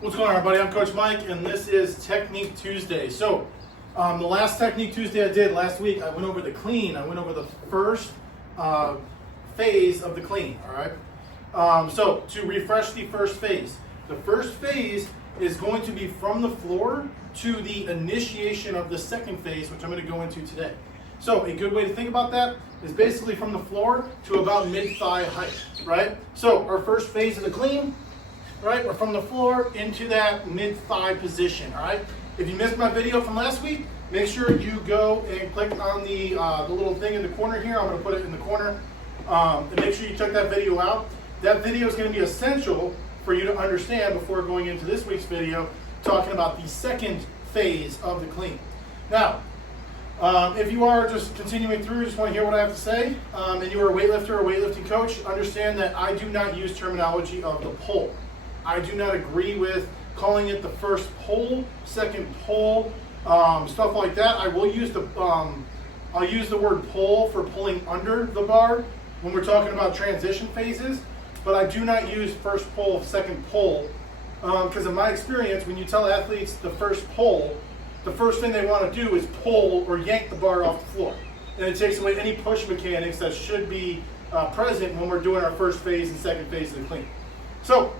What's going on, everybody? I'm Coach Mike, and this is Technique Tuesday. So, the last Technique Tuesday I did last week, I went over the clean. I went over the first phase of the clean, all right? So, to refresh the first phase is going to be from the floor to the initiation of the second phase, which I'm going to go into today. So, a good way to think about that is basically from the floor to about mid-thigh height, right? So, our first phase of the clean, right? We're from the floor into that mid-thigh position, all right? If you missed my video from last week, make sure you go and click on the little thing in the corner here. I'm going to put it in the corner. And make sure you check that video out. That video is going to be essential for you to understand before going into this week's video, talking about the second phase of the clean. Now, if you are just continuing through, just want to hear what I have to say, and you are a weightlifter or weightlifting coach, understand that I do not use terminology of the pull. I do not agree with calling it the first pull, second pull, stuff like that. I will use I'll use the word pull for pulling under the bar when we're talking about transition phases, but I do not use first pull, second pull, because in my experience, when you tell athletes the first pull, the first thing they want to do is pull or yank the bar off the floor. And it takes away any push mechanics that should be present when we're doing our first phase and second phase of the clean. So,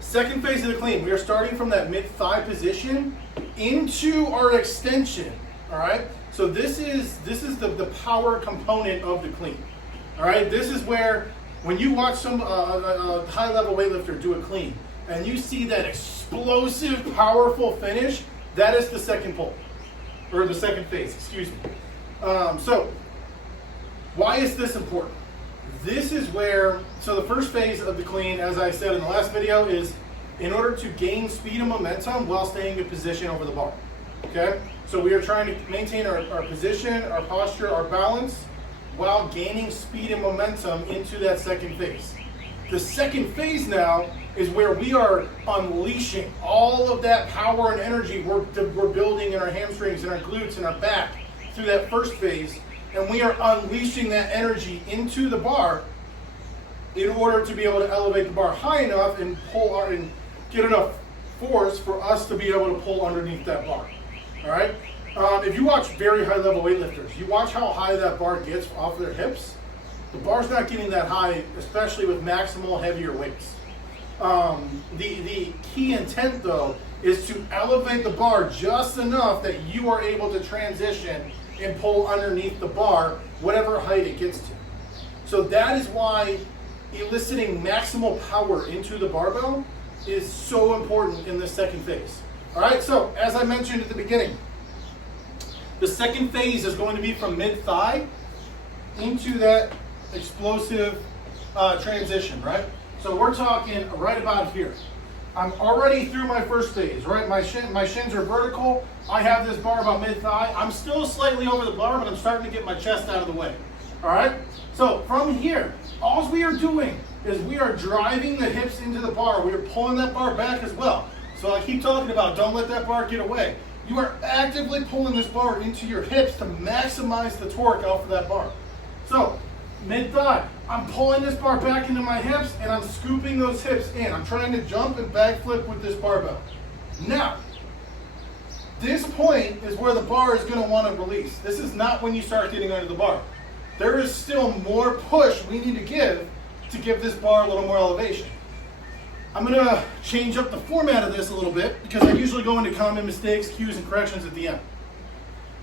second phase of the clean, we are starting from that mid-thigh position into our extension, all right? So this is the power component of the clean, all right? This is where, when you watch some high-level weightlifter do a clean, and you see that explosive, powerful finish, that is the second pull, or the second phase, excuse me. So, why is this important? This is where, so the first phase of the clean, as I said in the last video, is in order to gain speed and momentum while staying in position over the bar, okay? So we are trying to maintain our position, our posture, our balance, while gaining speed and momentum into that second phase. The second phase now is where we are unleashing all of that power and energy we're building in our hamstrings and our glutes and our back through that first phase, and we are unleashing that energy into the bar in order to be able to elevate the bar high enough and pull out and get enough force for us to be able to pull underneath that bar. All right? If you watch very high level weightlifters, you watch how high that bar gets off their hips. The bar's not getting that high, especially with maximal heavier weights. The key intent, though, is to elevate the bar just enough that you are able to transition and pull underneath the bar, whatever height it gets to. So that is why eliciting maximal power into the barbell is so important in this second phase. All right, so as I mentioned at the beginning, the second phase is going to be from mid-thigh into that explosive transition, right? So we're talking right about here. I'm already through my first phase, right? My shins are vertical. I have this bar about mid-thigh. I'm still slightly over the bar, but I'm starting to get my chest out of the way. All right? So from here, all we are doing is we are driving the hips into the bar. We are pulling that bar back as well. So I keep talking about don't let that bar get away. You are actively pulling this bar into your hips to maximize the torque off of that bar. So mid-thigh, I'm pulling this bar back into my hips and I'm scooping those hips in. I'm trying to jump and backflip with this barbell. Now, this point is where the bar is going to want to release. This is not when you start getting under the bar. There is still more push we need to give this bar a little more elevation. I'm going to change up the format of this a little bit because I usually go into common mistakes, cues, and corrections at the end.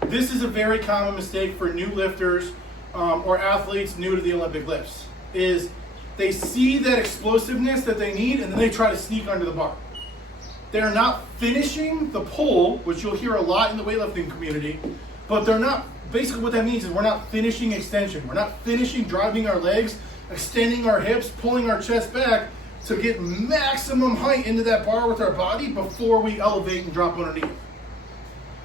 This is a very common mistake for new lifters or athletes new to the Olympic lifts, is they see that explosiveness that they need and then they try to sneak under the bar. They're not finishing the pull, which you'll hear a lot in the weightlifting community, but they're not, basically what that means is we're not finishing extension. We're not finishing driving our legs, extending our hips, pulling our chest back to get maximum height into that bar with our body before we elevate and drop underneath.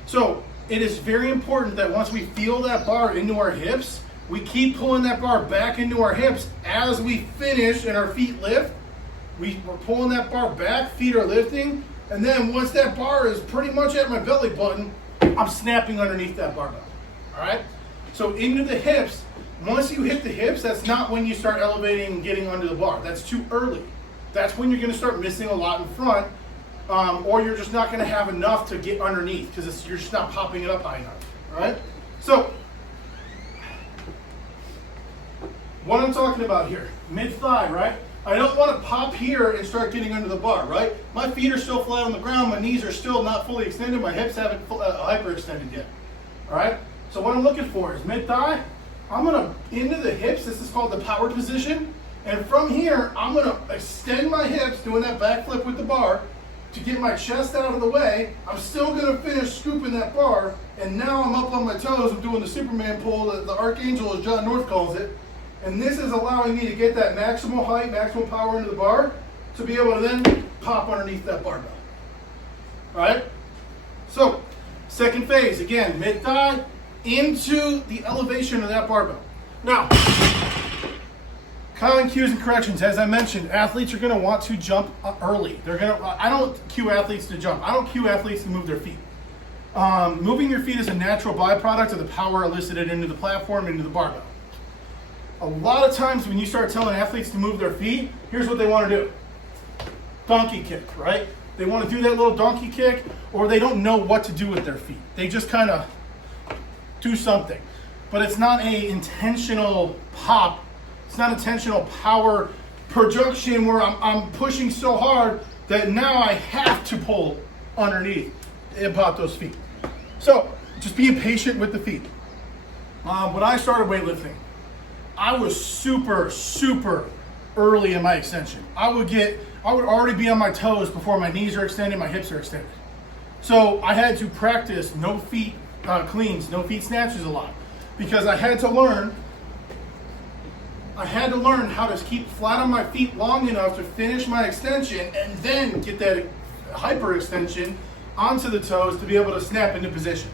So it is very important that once we feel that bar into our hips, we keep pulling that bar back into our hips as we finish and our feet lift. We're pulling that bar back, feet are lifting, and then once that bar is pretty much at my belly button, I'm snapping underneath that barbell, all right? So into the hips, once you hit the hips, that's not when you start elevating and getting under the bar. That's too early. that's when you're going to start missing a lot in front, or you're just not going to have enough to get underneath because you're just not popping it up high enough. All right? So, what I'm talking about here, mid-thigh, right? I don't want to pop here and start getting under the bar, right? My feet are still flat on the ground, my knees are still not fully extended, my hips haven't hyperextended yet. All right? So what I'm looking for is mid-thigh. I'm going to into the hips. This is called the power position. And from here, I'm going to extend my hips, doing that backflip with the bar, to get my chest out of the way. I'm still going to finish scooping that bar, and now I'm up on my toes. I'm doing the Superman pull, the Archangel, as John North calls it. And this is allowing me to get that maximal height, maximal power into the bar, to be able to then pop underneath that barbell. All right? So, second phase, again, mid-thigh, into the elevation of that barbell. Now, common cues and corrections. As I mentioned, athletes are going to want to jump early. I don't cue athletes to jump. I don't cue athletes to move their feet. Moving your feet is a natural byproduct of the power elicited into the platform, into the barbell. A lot of times when you start telling athletes to move their feet, here's what they want to do. Donkey kick, right? They want to do that little donkey kick, or they don't know what to do with their feet. They just kind of do something. But it's not an intentional pop. It's not intentional power projection where I'm pushing so hard that now I have to pull underneath and pop those feet. So just being patient with the feet. When I started weightlifting, I was super early in my extension. I would already be on my toes before my knees are extended, my hips are extended. So I had to practice no feet cleans, no feet snatches a lot, because I had to learn how to keep flat on my feet long enough to finish my extension and then get that hyperextension onto the toes to be able to snap into position.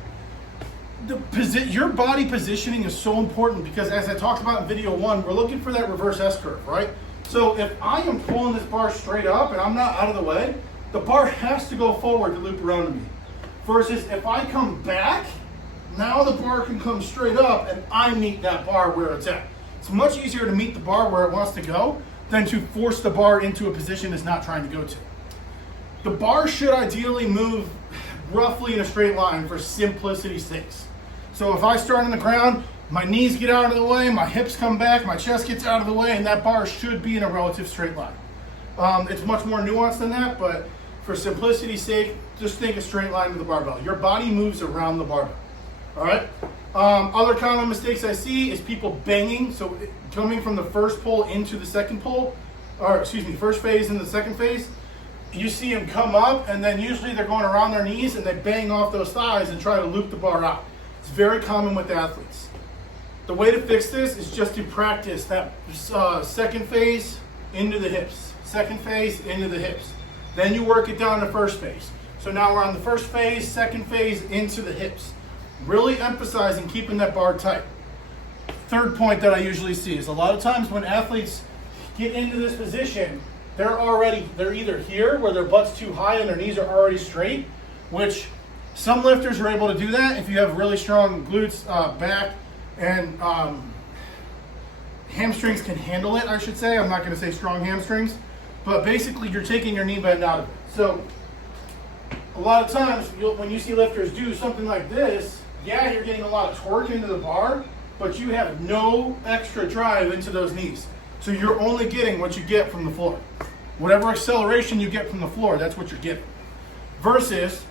Your body positioning is so important because, as I talked about in video 1, we're looking for that reverse S curve, right? So if I am pulling this bar straight up and I'm not out of the way, the bar has to go forward to loop around to me. Versus if I come back, now the bar can come straight up and I meet that bar where it's at. It's much easier to meet the bar where it wants to go than to force the bar into a position it's not trying to go to. The bar should ideally move roughly in a straight line for simplicity's sake. So if I start on the ground, my knees get out of the way, my hips come back, my chest gets out of the way, and that bar should be in a relative straight line. It's much more nuanced than that, but for simplicity's sake, just think a straight line to the barbell. Your body moves around the barbell. All right? Other common mistakes I see is people banging. So coming from the first pull into the second pull, or excuse me, first phase into the second phase, you see them come up, and then usually they're going around their knees and they bang off those thighs and try to loop the bar out. It's very common with athletes. The way to fix this is just to practice that second phase into the hips, second phase into the hips. Then you work it down to first phase. So now we're on the first phase, second phase into the hips. Really emphasizing keeping that bar tight. Third point that I usually see is a lot of times when athletes get into this position, they're either here where their butt's too high and their knees are already straight, which some lifters are able to do that if you have really strong glutes, back, and hamstrings can handle it, I should say. I'm not going to say strong hamstrings, but basically you're taking your knee bend out of it. So a lot of times when you see lifters do something like this, yeah, you're getting a lot of torque into the bar, but you have no extra drive into those knees. So you're only getting what you get from the floor. Whatever acceleration you get from the floor, that's what you're getting. Versus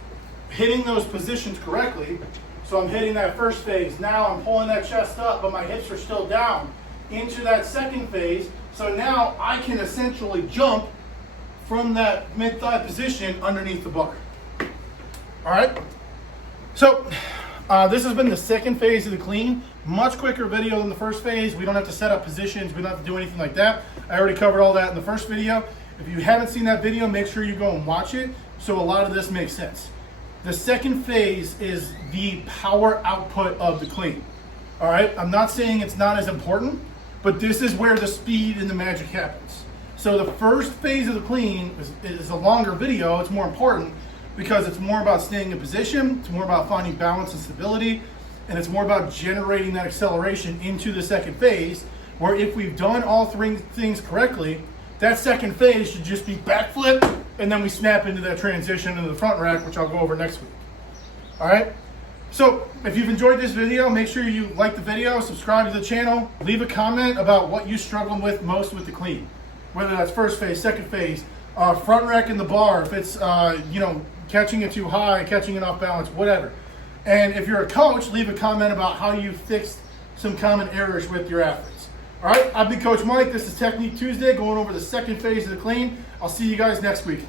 hitting those positions correctly. So I'm hitting that first phase. Now I'm pulling that chest up, but my hips are still down into that second phase. So now I can essentially jump from that mid-thigh position underneath the bar. All right? So this has been the second phase of the clean. Much quicker video than the first phase. We don't have to set up positions. We don't have to do anything like that. I already covered all that in the first video. If you haven't seen that video, make sure you go and watch it so a lot of this makes sense. The second phase is the power output of the clean. All right? I'm not saying it's not as important, but this is where the speed and the magic happens. So the first phase of the clean is a longer video. It's more important because it's more about staying in position. It's more about finding balance and stability. And it's more about generating that acceleration into the second phase, where if we've done all three things correctly, that second phase should just be backflip, and then we snap into that transition into the front rack, which I'll go over next week. All right? So if you've enjoyed this video, make sure you like the video, subscribe to the channel, leave a comment about what you struggle with most with the clean. Whether that's first phase, second phase, front rack in the bar, if it's, catching it too high, catching it off balance, whatever. And if you're a coach, leave a comment about how you fixed some common errors with your athletes. All right, I've been Coach Mike. This is Technique Tuesday, going over the second phase of the clean. I'll see you guys next week.